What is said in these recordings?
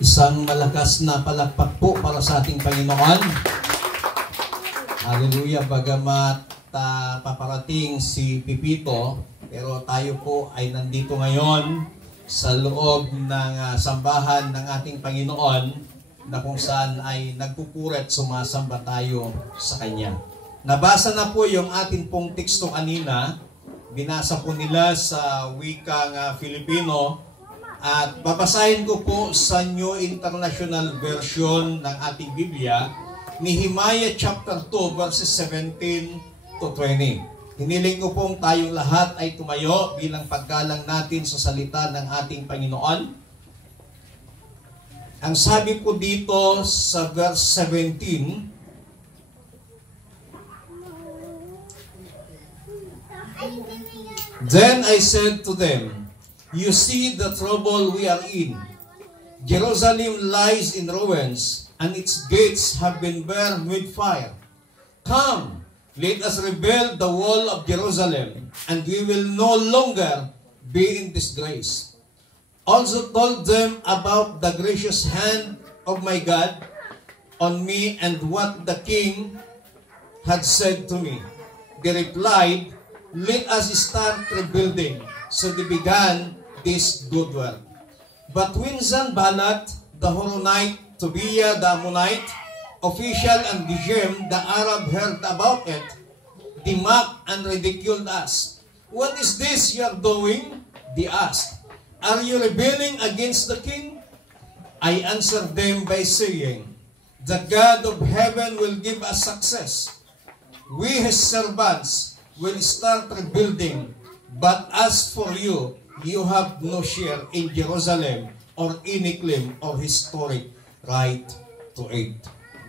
Isang malakas na palakpak po para sa ating Panginoon. Hallelujah, bagamat paparating si Pipito, pero tayo po ay nandito ngayon sa loob ng sambahan ng ating Panginoon na kung saan ay nagpupurit, sumasamba tayo sa Kanya. Nabasa na po yung ating pong teksto kanina, binasa po nila sa wikang Filipino. At babasahin ko po sa New International Version ng ating Biblia, Nehemiah chapter 2 verses 17 to 20. Hiniling ko pong tayong lahat ay tumayo bilang paggalang natin sa salita ng ating Panginoon. Ang sabi po dito sa verse 17, Then I said to them, You see the trouble we are in. Jerusalem lies in ruins, and its gates have been burned with fire. Come, let us rebuild the wall of Jerusalem, and we will no longer be in disgrace. Also told them about the gracious hand of my God on me and what the king had said to me. They replied, Let us start rebuilding. So they began this good work. But when Sanballat, the Horonite, Tobiah, the Ammonite, official, and Geshem, the Arab, heard about it, they mocked and ridiculed us. What is this you are doing? They asked. Are you rebelling against the king? I answered them by saying, The God of heaven will give us success. We, his servants, will start rebuilding. But as for you, you have no share in Jerusalem or any claim or historic right to it.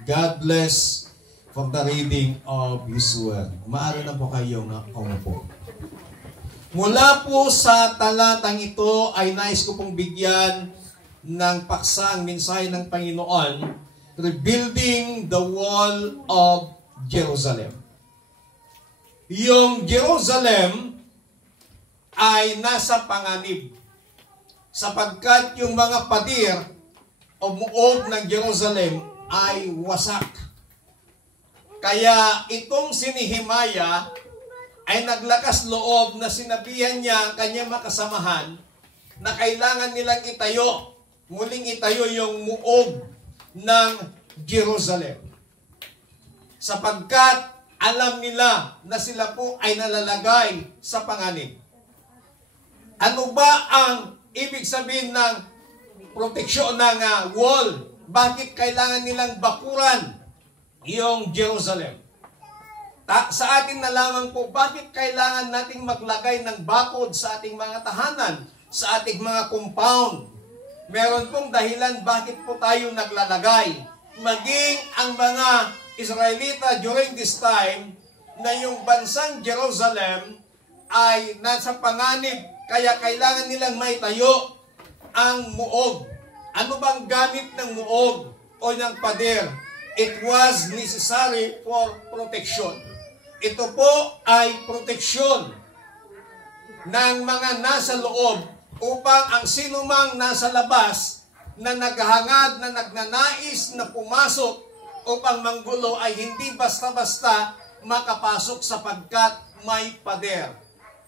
God bless for the reading of His Word. Maaari na po kayong umupo. Mula po sa talatang ito ay nais ko pong bigyan ng paksa ang mensahe ng Panginoon, Rebuilding the Wall of Jerusalem. Yung Jerusalem ay nasa panganib sapagkat yung mga pader o muog ng Jerusalem ay wasak. Kaya itong si Nehemiah ay naglakas loob na sinabihan niya ang kanyang makasamahan na kailangan nilang itayo, muling itayo yung muog ng Jerusalem. Sapagkat alam nila na sila po ay nalalagay sa panganib. Ano ba ang ibig sabihin ng proteksyon ng wall? Bakit kailangan nilang bakuran yung Jerusalem? Sa atin na lamang po, bakit kailangan nating maglagay ng bakod sa ating mga tahanan, sa ating mga compound? Meron pong dahilan bakit po tayo naglalagay. Maging ang mga Israelita during this time na yung bansang Jerusalem ay nasa panganib. Kaya kailangan nilang maitayo ang muog. Ano bang gamit ng muog o ng pader? It was necessary for protection. Ito po ay proteksyon ng mga nasa loob upang ang sinumang nasa labas na naghahangad, na nagnanais na pumasok upang manggulo ay hindi basta-basta makapasok sapagkat may pader.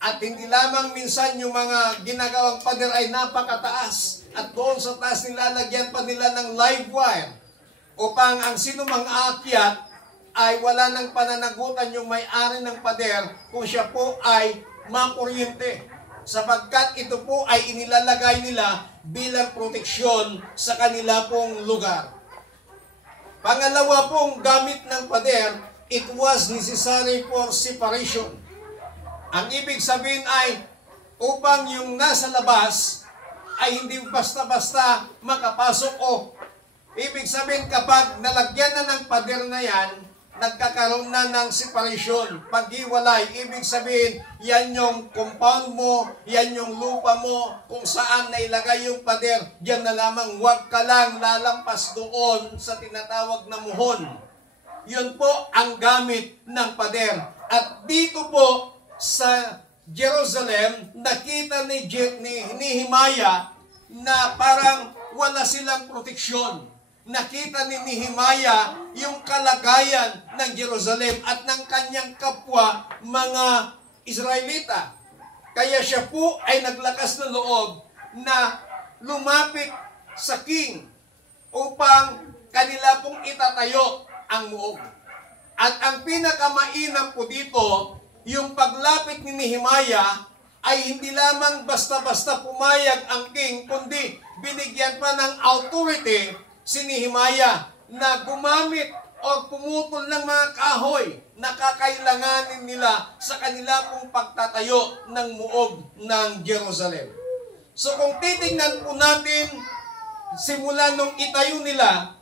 At hindi lamang minsan yung mga ginagawang pader ay napakataas. At doon sa taas nilalagyan pa nila ng live wire upang ang sino mang aakyat ay wala nang pananagutan yung may-ari ng pader kung siya po ay makuryente. Sapagkat ito po ay inilalagay nila bilang proteksyon sa kanila pong lugar. Pangalawa pong gamit ng pader, it was necessary for separation. Ang ibig sabihin ay upang yung nasa labas ay hindi basta-basta makapasok o ibig sabihin kapag nalagyan na ng pader na yan, nagkakaroon na ng separation, paghiwalay. Ibig sabihin, yan yung compound mo, yan yung lupa mo, kung saan nailagay yung pader, diyan na lamang, huwag ka lang lalampas doon sa tinatawag na muhon. Yun po ang gamit ng pader. At dito po, sa Jerusalem, nakita ni Nehemiah na parang wala silang proteksyon. Nakita ni Nehemiah yung kalagayan ng Jerusalem at ng kanyang kapwa mga Israelita. Kaya siya po ay naglakas ng loob na lumapit sa king upang kanila pong itatayo ang muog. At ang pinakamainam po dito, yung paglapit ni Nehemiah ay hindi lamang basta-basta pumayag ang king, kundi binigyan pa ng authority si Nehemiah na gumamit o pumutol ng mga kahoy na kakailanganin nila sa kanila pong pagtatayo ng muog ng Jerusalem. So kung titingnan po natin, simula nung itayo nila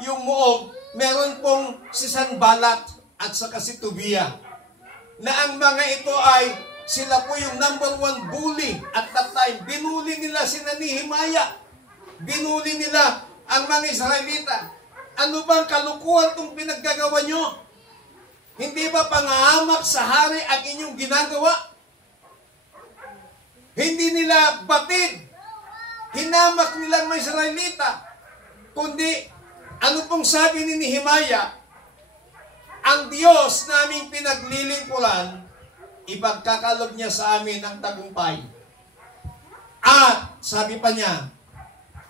yung muog, meron pong si Sanballat at saka si Tobiah, na ang mga ito ay sila po yung number one bully at that time. Binuli nila si Nehemiah. Binuli nila ang mga Israelita. Ano bang kalukuhan itong pinaggagawa nyo? Hindi ba pangahamak sa hari ang inyong ginagawa? Hindi nila batid. Hinamak nilang mga Israelita. Kundi, ano pong sabi ni Nehemiah? Ang Diyos naming pinaglilingkuran, ipagkakalob niya sa amin ang tagumpay. At, sabi pa niya,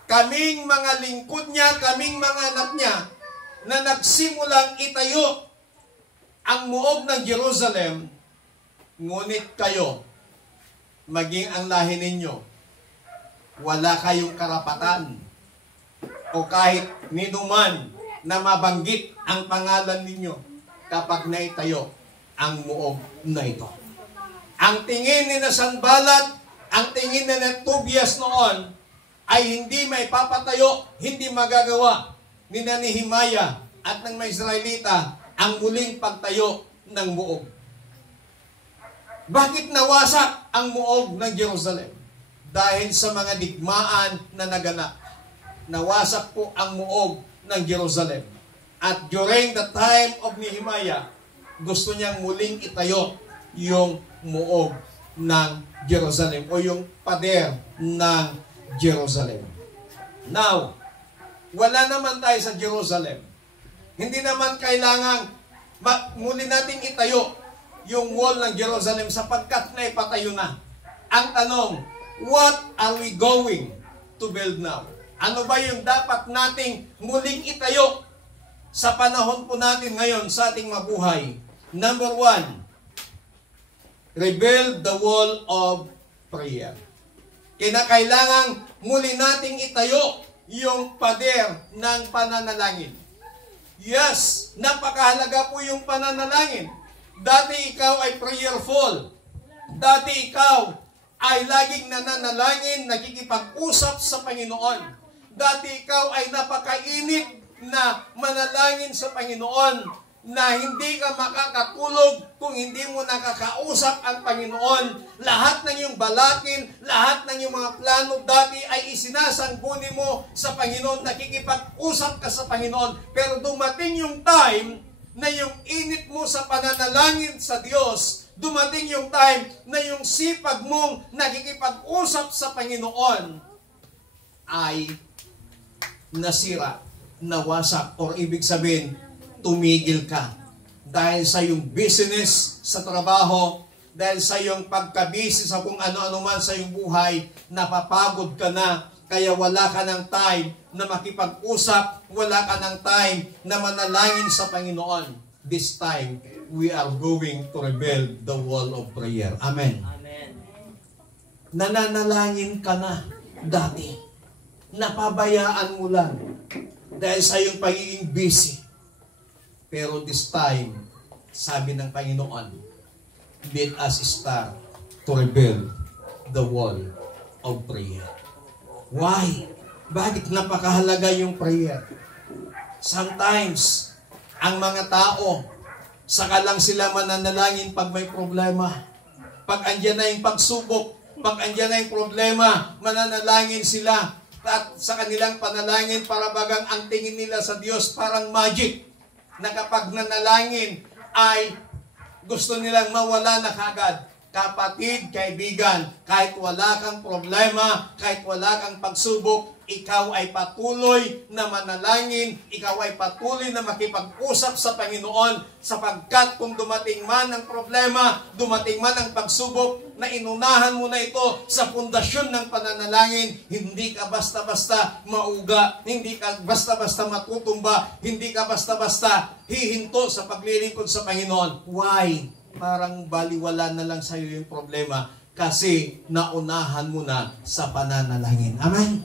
kaming mga lingkod niya, kaming mga anak niya, na nagsimulang itayo ang muog ng Jerusalem, ngunit kayo, maging ang lahi ninyo, wala kayong karapatan o kahit ninuman na mabanggit ang pangalan ninyo kapag naitayo ang muog na ito. Ang tingin ni Sanballat, ang tingin ni Tobias noon, ay hindi may papatayo, hindi magagawa ni Nehemiah at ng mga Israelita ang muling pagtayo ng muog. Bakit nawasak ang muog ng Jerusalem? Dahil sa mga digmaan na naganap. Nawasak po ang muog ng Jerusalem. At during the time of Nehemiah, gusto niyang muling itayo yung muog ng Jerusalem o yung pader ng Jerusalem. Now, wala naman tayo sa Jerusalem. Hindi naman kailangang muli natin itayo yung wall ng Jerusalem sapagkat na ipatayo na. Ang tanong, what are we going to build now? Ano ba yung dapat nating muling itayo sa panahon po natin ngayon sa ating mabuhay? Number 1, rebuild the wall of prayer. Kinakailangang muli nating itayo yung pader ng pananalangin. Yes, napakahalaga po yung pananalangin. Dati ikaw ay prayerful. Dati ikaw ay laging nananalangin, nakikipag-usap sa Panginoon. Dati ikaw ay napakainit na manalangin sa Panginoon na hindi ka makakatulog kung hindi mo nakakausap ang Panginoon. Lahat ng iyong balakin, lahat ng iyong mga plano dati ay isinasangguni mo sa Panginoon, nakikipag-usap ka sa Panginoon. Pero dumating yung time na yung init mo sa pananalangin sa Diyos, dumating yung time na yung sipag mong nakikipag-usap sa Panginoon ay nasira, nawasak, or ibig sabihin, tumigil ka. Dahil sa iyong business, sa trabaho, dahil sa iyong pagkabisi sa kung ano-ano man sa iyong buhay, napapagod ka na, kaya wala ka ng time na makipag-usap, wala ka ng time na manalangin sa Panginoon. This time, we are going to rebuild the wall of prayer. Amen. Amen. Nananalangin ka na dati. Napabayaan mo lang dahil sa iyong pagiging busy. Pero this time, sabi ng Panginoon, let us start to rebuild the wall of prayer. Why? Bakit napakahalaga yung prayer? Sometimes, ang mga tao, saka lang sila mananalangin pag may problema. Pag andyan na yung pagsubok, pag andyan na yung problema, mananalangin sila. At sa kanilang panalangin, para bagang ang tingin nila sa Diyos, parang magic. Na kapag nanalangin ay gusto nilang mawala na kagad. Kapatid, kaibigan, kahit wala kang problema, kahit wala kang pagsubok, ikaw ay patuloy na manalangin, ikaw ay patuloy na makipag-usap sa Panginoon, sapagkat kung dumating man ang problema, dumating man ang pagsubok, na inunahan mo na ito sa pundasyon ng pananalangin, hindi ka basta-basta mauga, hindi ka basta-basta matutumba, hindi ka basta-basta hihinto sa paglilingkod sa Panginoon. Why? Parang baliwala na lang sa iyo yung problema kasi naunahan mo na sa pananalangin. Amen?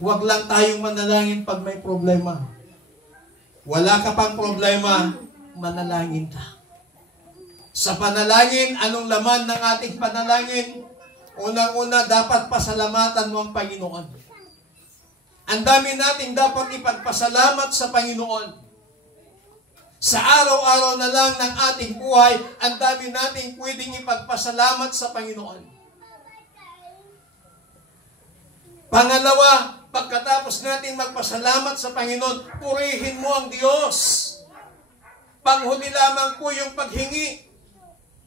Huwag lang tayong manalangin pag may problema. Wala ka pang problema, manalangin ka. Sa panalangin, anong laman ng ating panalangin? Unang-una, dapat pasalamatan mo ang Panginoon. Ang dami nating dapat ipagpasalamat sa Panginoon. Sa araw-araw na lang ng ating buhay, ang dami nating pwedeng ipagpasalamat sa Panginoon. Pangalawa, pagkatapos natin magpasalamat sa Panginoon, purihin mo ang Diyos. Panghuli lamang po yung paghingi.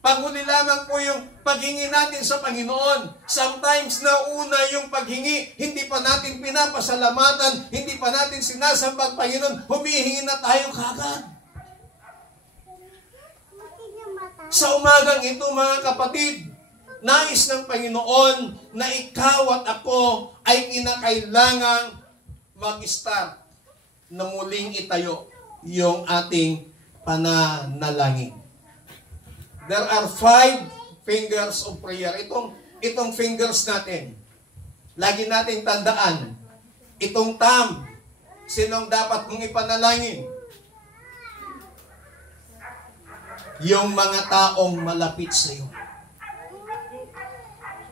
Panghuli lamang po yung paghingi natin sa Panginoon. Sometimes nauna yung paghingi, hindi pa natin pinapasalamatan, hindi pa natin sinasamba ang Panginoon, humihingi na tayo kagad. Sa umagang ito, mga kapatid, nais ng Panginoon na ikaw at ako ay kinakailangang mag-start na muling itayo yung ating pananalangin. There are 5 fingers of prayer. Itong fingers natin, lagi nating tandaan, itong thumb, sinong dapat mong ipanalangin? Yung mga taong malapit sa iyo.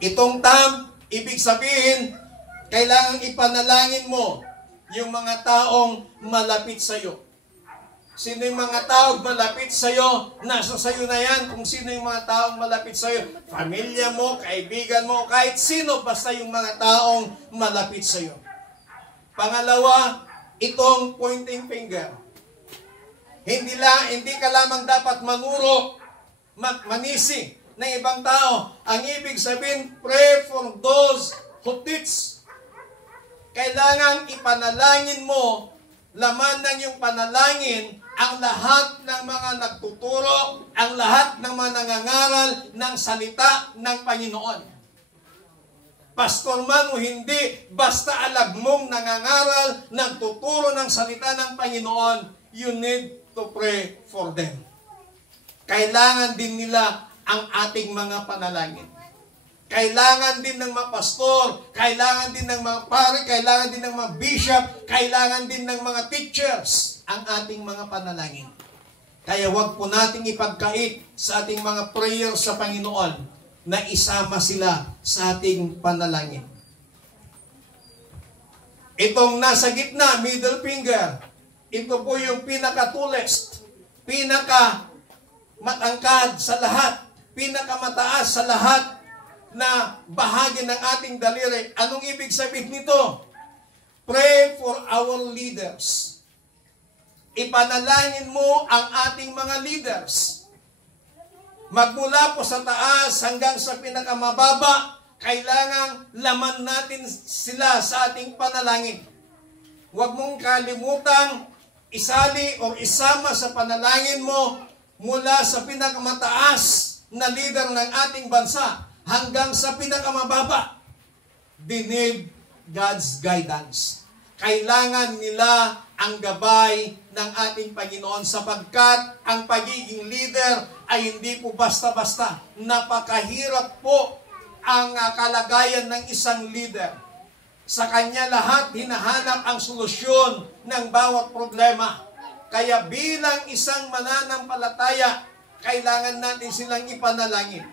Itong thumb, ibig sabihin, kailangang ipanalangin mo yung mga taong malapit sa iyo. Sino yung mga taong malapit sa iyo? Nasa sa iyo na yan kung sino yung mga taong malapit sa iyo. Pamilya mo, kaibigan mo, kahit sino, basta yung mga taong malapit sa iyo. Pangalawa, itong pointing finger. Hindi ka lamang dapat manuro, manisi ng ibang tao. Ang ibig sabihin, pray for those who teach. Kailangan ipanalangin mo, laman ng iyong panalangin, ang lahat ng mga nagtuturo, ang lahat ng mga nangangaral ng salita ng Panginoon. Pastor man o hindi, basta alam mong nangangaral, nagtuturo ng salita ng Panginoon, you need to pray for them. Kailangan din nila ang ating mga panalangin. Kailangan din ng mga pastor, kailangan din ng mga pare, kailangan din ng mga bishop, kailangan din ng mga teachers ang ating mga panalangin. Kaya wag po nating ipagkait sa ating mga prayer sa Panginoon na isama sila sa ating panalangin. Itong nasa gitna, middle finger, ito po yung pinaka-tallest, pinaka-matangkad sa lahat, pinakamataas sa lahat na bahagi ng ating daliri. Anong ibig sabihin nito? Pray for our leaders. Ipanalangin mo ang ating mga leaders. Magmula po sa taas hanggang sa pinakamababa, kailangang laman natin sila sa ating panalangin. Huwag mong kalimutang isali o isama sa panalangin mo mula sa pinakamataas na leader ng ating bansa hanggang sa pinakamababa. They need God's guidance. Kailangan nila ang gabay ng ating Panginoon sapagkat ang pagiging leader ay hindi po basta-basta. Napakahirap po ang kalagayan ng isang leader. Sa kanya lahat hinahanap ang solusyon ng bawat problema. Kaya bilang isang mananampalataya, kailangan natin silang ipanalangin.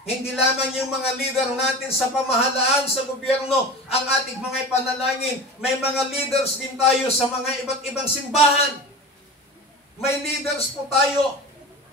Hindi lamang yung mga leader natin sa pamahalaan, sa gobyerno, ang ating mga ipanalangin. May mga leaders din tayo sa mga iba't ibang simbahan. May leaders po tayo.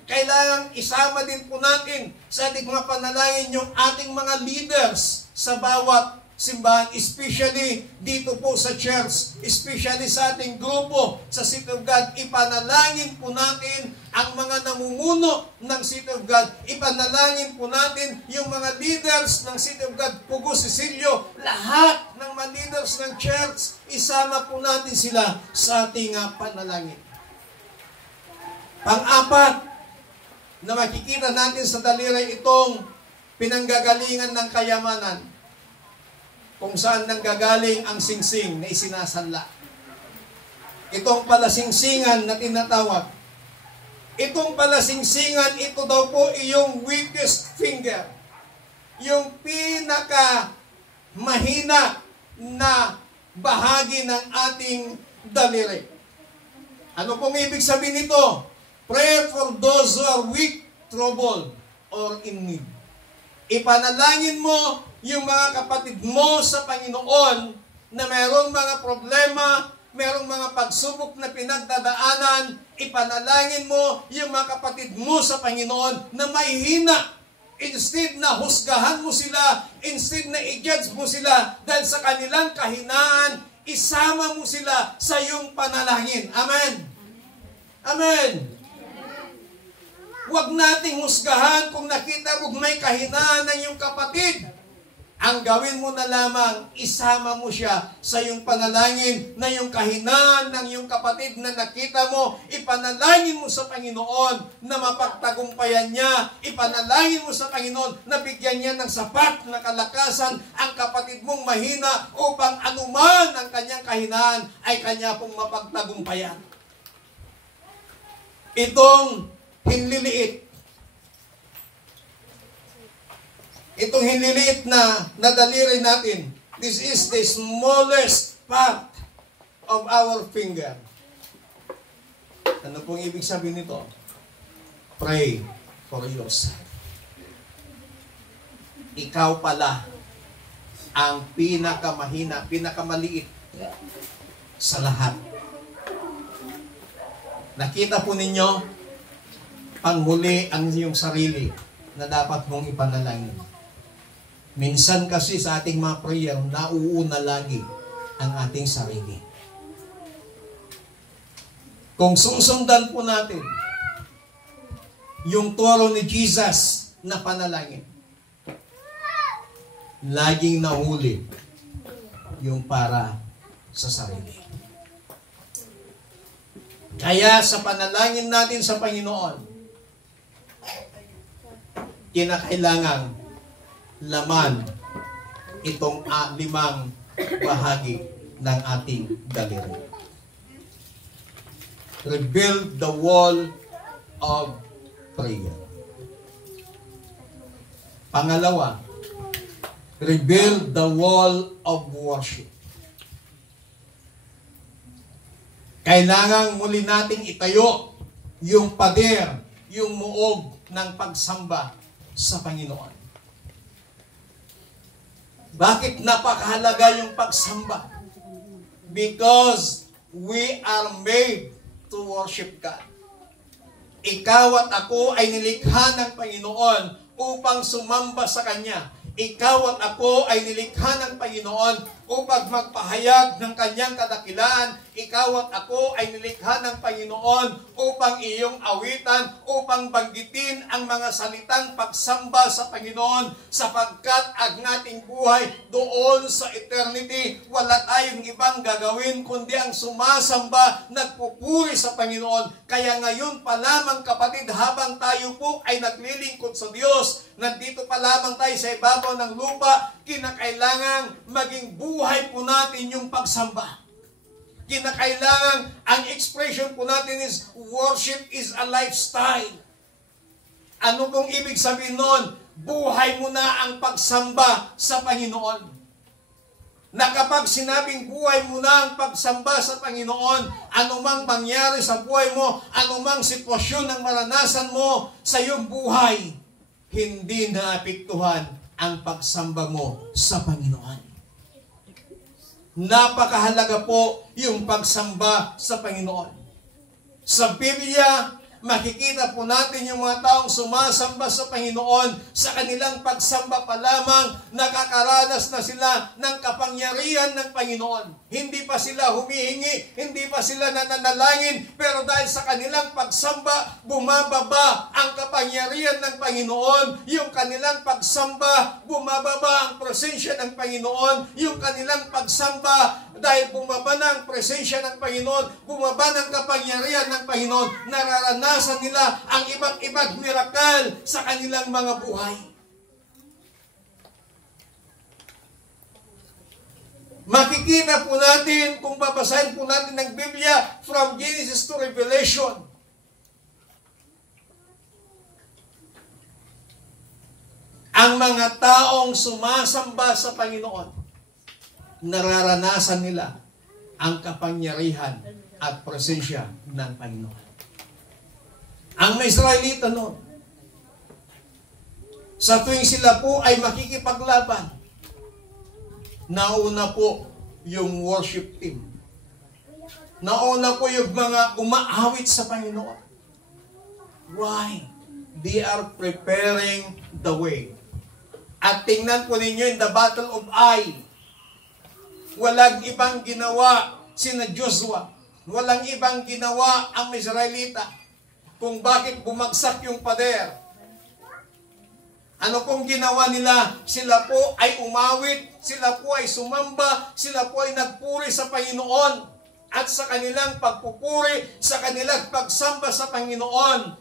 Kailangan isama din po natin sa ating mga panalangin yung ating mga leaders sa bawat simbahan, especially dito po sa church, especially sa ating grupo, sa City of God. Ipanalangin po natin ang mga namumuno ng City of God. Ipanalangin po natin yung mga leaders ng City of God, Pugo, Cecilio, lahat ng mga leaders ng church, isama po natin sila sa ating panalangin. Pang-apat, na makikita natin sa daliray itong pinanggagalingan ng kayamanan, kung saan nanggagaling ang singsing na isinasanla. Itong palasingsingan na tinatawag. Itong palasingsingan, ito daw po iyong weakest finger. Yung pinaka mahina na bahagi ng ating daliri. Ano pong ibig sabihin nito? Pray for those who are weak, troubled, or in need. Ipanalangin mo yung mga kapatid mo sa Panginoon na mayroong mga problema, mayroong mga pagsubok na pinagdadaanan. Ipanalangin mo yung mga kapatid mo sa Panginoon na mahihina. Instead na husgahan mo sila, instead na i-judge mo sila dahil sa kanilang kahinaan, isama mo sila sa iyong panalangin. Amen. Amen. Huwag nating husgahan kung nakita mo may kahinaan ng iyong kapatid. Ang gawin mo na lamang, isama mo siya sa iyong panalangin na yung kahinaan ng iyong kapatid na nakita mo, ipanalangin mo sa Panginoon na mapagtagumpayan niya. Ipanalangin mo sa Panginoon na bigyan niya ng sapat na kalakasan ang kapatid mong mahina upang anuman ang kanyang kahinaan ay kanya pong mapagtagumpayan. Itong hinliliit. Itong hinliliit na daliri natin, this is the smallest part of our finger. Ano pong ibig sabihin nito? Pray for yourself. Ikaw pala ang pinakamahina, pinakamaliit sa lahat. Nakita po ninyo, panghuli ang iyong sarili na dapat mong ipanalangin. Minsan kasi sa ating mga prayer, nauuna lagi ang ating sarili. Kung susundan po natin yung turo ni Jesus na panalangin, laging nahuli yung para sa sarili. Kaya sa panalangin natin sa Panginoon, kinakailangang laman itong 5 bahagi ng ating daliri. Rebuild the wall of prayer. Pangalawa, rebuild the wall of worship. Kailangang muli nating itayo yung pader, yung muog ng pagsamba sa Panginoon. Bakit napakahalaga yung pagsamba? Because we are made to worship God. Ikaw at ako ay nilikha ng Panginoon upang sumamba sa Kanya. Ikaw at ako ay nilikha ng Panginoon upang magpahayag ng Kanyang kadakilaan. Ikaw at ako ay nilikha ng Panginoon upang iyong awitan, upang banggitin ang mga salitang pagsamba sa Panginoon, sapagkat ang ating buhay doon sa eternity, wala tayong ibang gagawin kundi ang sumasamba, nagpupuri sa Panginoon. Kaya ngayon pa lamang, kapatid, habang tayo po ay naglilingkod sa Diyos, nandito pa lamang tayo sa ibabaw ng lupa, kinakailangang maging buhay po natin yung pagsamba. Kinakailangan, ang expression po natin is, worship is a lifestyle. Ano pong ibig sabihin nun? Buhay mo na ang pagsamba sa Panginoon. Na kapag sinabing buhay mo na ang pagsamba sa Panginoon, anumang mangyari sa buhay mo, anumang sitwasyon ang maranasan mo sa iyong buhay, hindi naapektuhan ang pagsamba mo sa Panginoon. Napakahalaga po yung pagsamba sa Panginoon. Sa Biblia, Makikita po natin yung mga taong sumasamba sa Panginoon, sa kanilang pagsamba pa lamang, nakakaranas na sila ng kapangyarihan ng Panginoon. Hindi pa sila humihingi, hindi pa sila nananalangin, pero dahil sa kanilang pagsamba, bumababa ang kapangyarihan ng Panginoon. Yung kanilang pagsamba, bumababa ang presensya ng Panginoon. Yung kanilang pagsamba, dahil bumaba na ang presensya ng Panginoon, bumaba ng kapangyarihan ng Panginoon, nararanasan nila ang iba't-ibang miracle sa kanilang mga buhay. Makikita po natin, kung babasahin po natin ng Biblia, from Genesis to Revelation, ang mga taong sumasamba sa Panginoon, nararanasan nila ang kapangyarihan at presensya ng Panginoon. Ang mga Israelita noon, sa tuwing sila po ay makikipaglaban, nauna po yung worship team. Nauna po yung mga umaawit sa Panginoon. Why? They are preparing the way. At tingnan po ninyo in the Battle of Ai, walang ibang ginawa sina Joshua. Walang ibang ginawa ang Israelita kung bakit bumagsak yung pader. Ano pong ginawa nila? Sila po ay umawit, sila po ay sumamba, sila po ay nagpuri sa Panginoon. At sa kanilang pagpupuri, sa kanilang pagsamba sa Panginoon,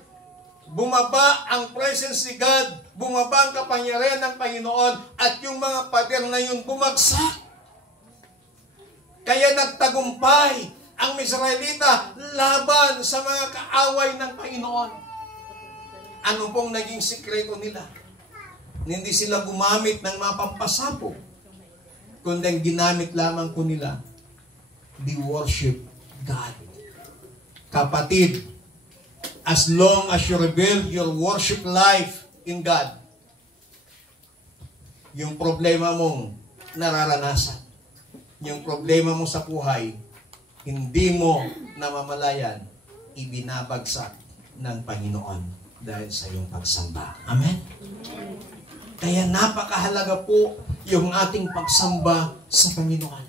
bumaba ang presence ni God, bumaba ang kapangyarihan ng Panginoon, at yung mga pader na yun bumagsak. Kaya nagtagumpay ang Israelita laban sa mga kaaway ng Panginoon. Ano pong naging sikreto nila? Hindi sila gumamit ng mga pampasabog, kundi ginamit lamang po nila, they worship God. Kapatid, as long as you rebuild your worship life in God, yung problema mong nararanasan, yung problema mo sa buhay, hindi mo namamalayan, ibinabagsak ng Panginoon dahil sa iyong pagsamba. Amen? Kaya napakahalaga po yung ating pagsamba sa Panginoon.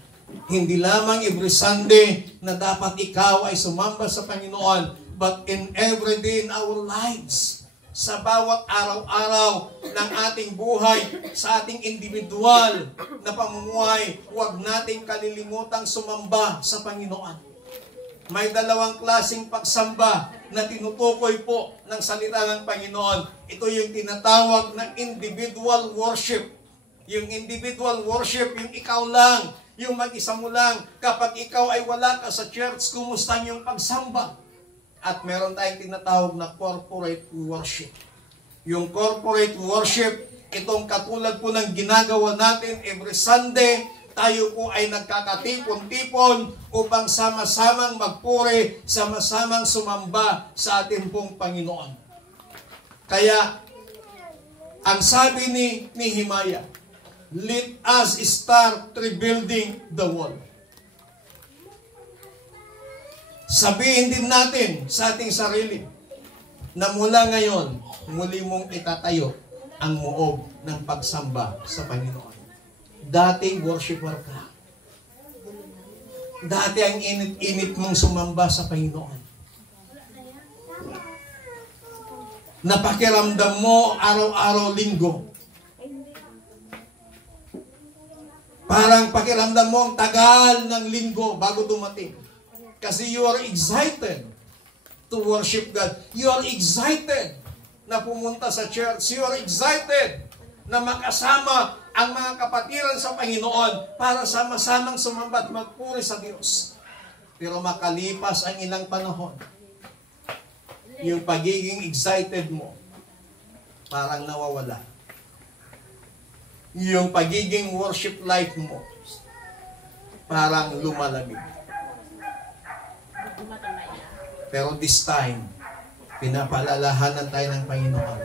Hindi lamang every Sunday na dapat ikaw ay sumamba sa Panginoon, but in every day in our lives, sa bawat araw-araw ng ating buhay, sa ating individual na pamumuhay, huwag nating kalilimutang sumamba sa Panginoon. May dalawang klaseng pagsamba na tinutukoy po ng salita ng Panginoon. Ito yung tinatawag na individual worship. Yung individual worship, yung ikaw lang, yung mag-isa mo lang. Kapag ikaw ay wala ka sa church, kumusta yung pagsamba? At meron tayong tinatawag na corporate worship. Yung corporate worship, itong katulad po ng ginagawa natin every Sunday, tayo po ay nagkakatipon-tipon upang sama-samang magpuri, sama-samang sumamba sa ating pong Panginoon. Kaya, ang sabi ni Nehemiah, let us start rebuilding the wall. Sabihin din natin sa ating sarili na mula ngayon, muli mong itatayo ang muog ng pagsamba sa Panginoon. Dati worshiper ka. Dati ang init-init mong sumamba sa Panginoon. Napakiramdam mo araw-araw linggo. Parang pakiramdam mo ang tagal ng linggo bago dumating. Kasi you are excited to worship God. You are excited na pumunta sa church. You are excited na makasama ang mga kapatiran sa Panginoon para sama-samang sumamba at magpuri sa Diyos. Pero makalipas ang ilang panahon, yung pagiging excited mo, parang nawawala. Yung pagiging worship life mo, parang lumalamig. Pero this time, pinapaalalahanan tayo ng Panginoon.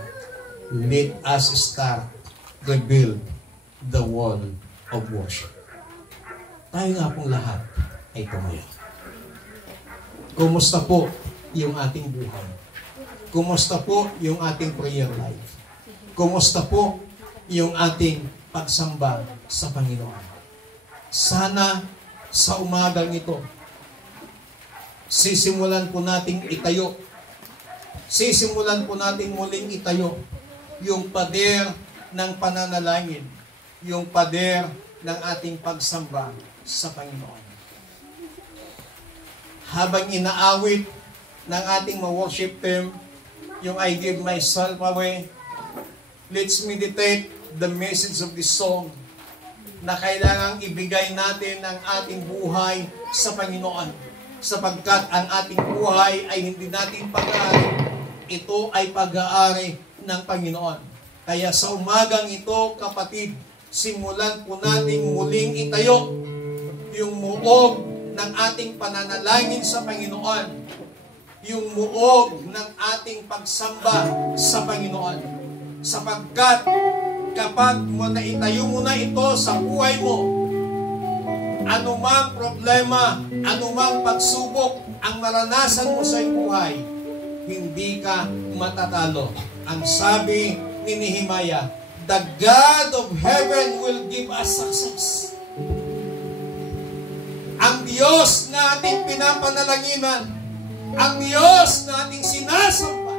Let us start rebuild the wall of worship. Tayo nga pong lahat ay tumayo. Kumusta po yung ating buhay? Kumusta po yung ating prayer life? Kumusta po yung ating pagsamba sa Panginoon? Sana sa umagang ito, sisimulan po nating itayo. Sisimulan po nating muling itayo yung pader ng pananalangin, yung pader ng ating pagsamba sa Panginoon. Habang inaawit ng ating ma-worship team, yung I give myself away, let's meditate the message of this song na kailangang ibigay natin ang ating buhay sa Panginoon. Sapagkat ang ating buhay ay hindi natin pag-aari. Ito ay pag-aari ng Panginoon. Kaya sa umagang ito, kapatid, simulan po nating muling itayo yung muog ng ating pananalangin sa Panginoon. Yung muog ng ating pagsamba sa Panginoon. Sapagkat kapag naitayo mo na ito sa buhay mo, anumang problema, anumang pagsubok ang maranasan mo sa buhay, hindi ka matatalo. Ang sabi ni Nehemiah, the God of heaven will give us success. Ang Diyos na ating pinapanalanginan, ang Diyos na ating sinasamba,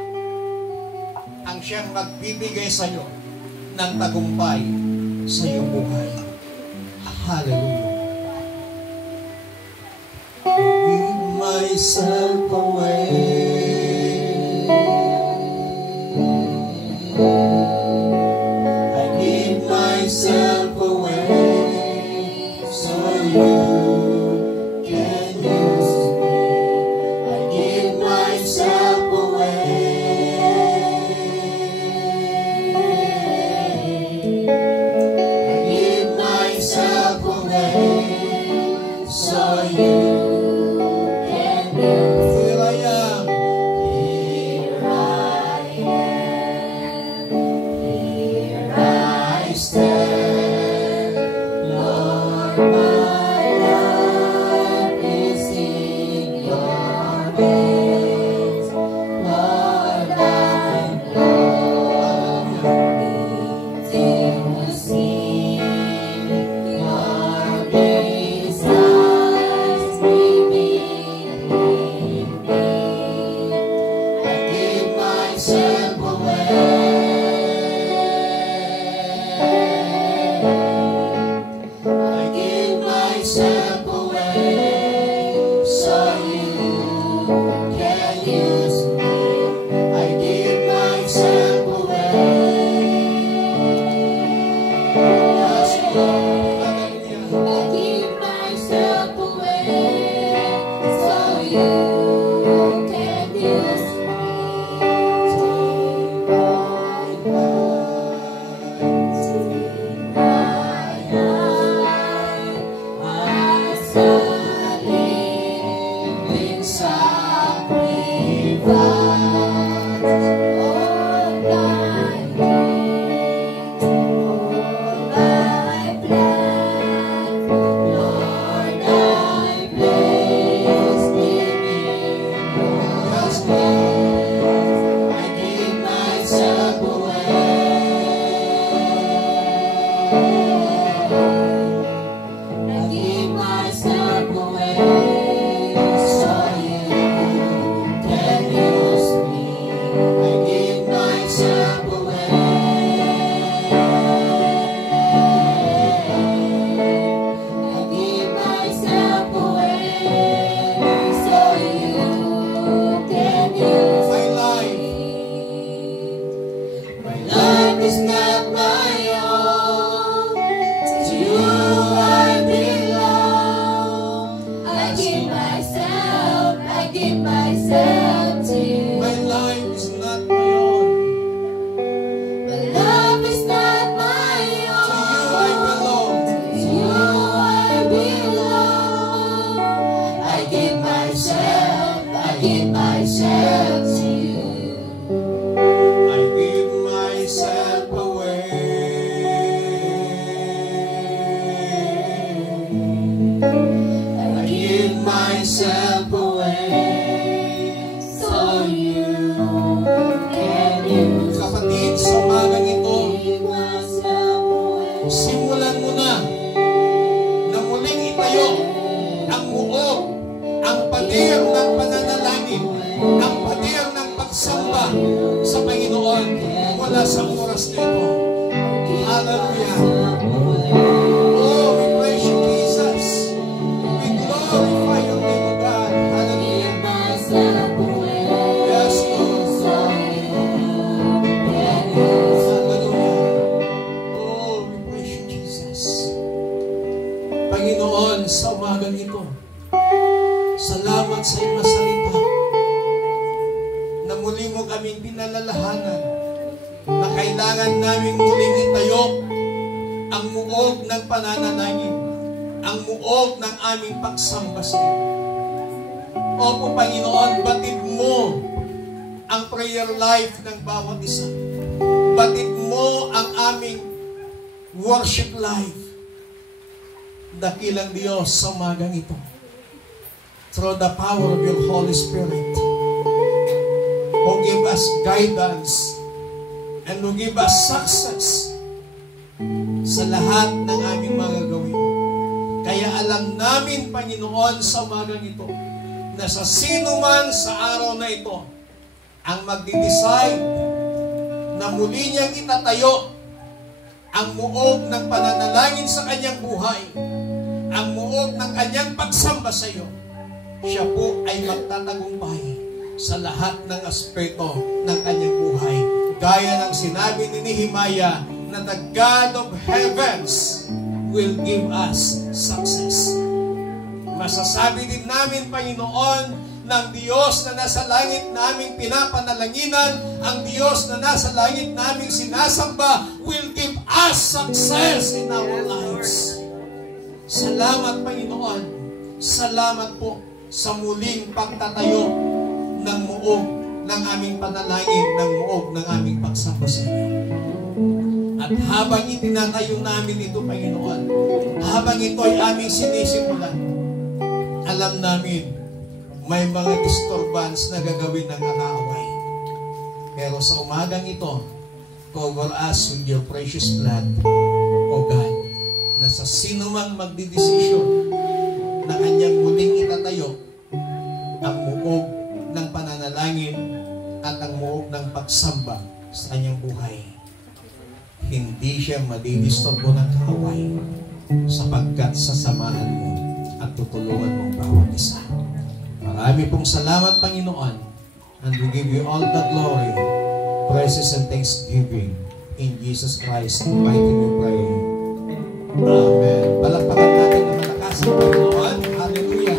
ang siyang magbibigay sa iyo ng tagumpay sa iyong buhay. Hallelujah. Give myself away. I give myself away so you can use me. I give myself away. I give myself away so you can use me. Here I am. Here I am. Here I stand. Lord, my life is in your hands. Lord, I'm longing to see your desires revealed in me. I give myself away. simulan mo na muling itayo ang muog, ang pader ng pananalangin, ang pader ng pagsamba sa Panginoon mula sa oras na ito. Hallelujah. Oh, we praise you, Jesus. We glorify your name, O God. Hallelujah. Yes, Lord. Hallelujah. Oh, we praise you, Jesus. Panginoon, sa umagang ito, salamat sa iyong salita na muli mo kaming pinalalahanan na kailangan naming muling itayo ang muog ng pananalangin, ang muog ng aming pagsamba sa iyo. Opo, Panginoon, batid mo ang prayer life ng bawat isa. Batid mo ang aming worship life. Dakilang Diyos sa umagang ito. Through the power of your Holy Spirit, who give us guidance and who give us success sa lahat ng aming mga gawin. Kaya alam namin, Panginoon, sa umagang ito, na sa sino man sa araw na ito ang magdi-decide na muli niyang itatayo ang muog ng pananalangin sa kanyang buhay, ang muog ng kanyang pagsamba sa iyo, siya po ay magtatagumpay sa lahat ng aspeto ng kanyang buhay. Gaya ng sinabi ni Nehemiah na the God of heavens will give us success. Masasabi din namin, Panginoon, ng Diyos na nasa langit naming pinapanalanginan, ang Diyos na nasa langit naming sinasamba will give us success in our lives. Salamat, Panginoon. Salamat po sa muling pagtatayo ng muog ng aming panalangin, ng muog ng aming pagsamba sa iyo. At habang itinatayo namin ito, Panginoon, habang ito ay aming sinisimulan, alam namin may mga disturbance na gagawin ng akaaway. Pero sa umagang ito, cover us with your precious blood, O God, na sa sino mang magdidesisyon na kanyang muling itatayo ang muog ng pananalangin at ang muog ng pagsamba sa kanyang buhay, hindi siya madidisturbo ng kaaway sapagkat sasamahan mo at tutulungan mo ang bawat isa. Marami pong salamat, Panginoon, and we give you all the glory, praises, and thanksgiving. In Jesus Christ, in mighty name we pray. Amen. Palakpakan natin na malakas ang Panginoon. Hallelujah.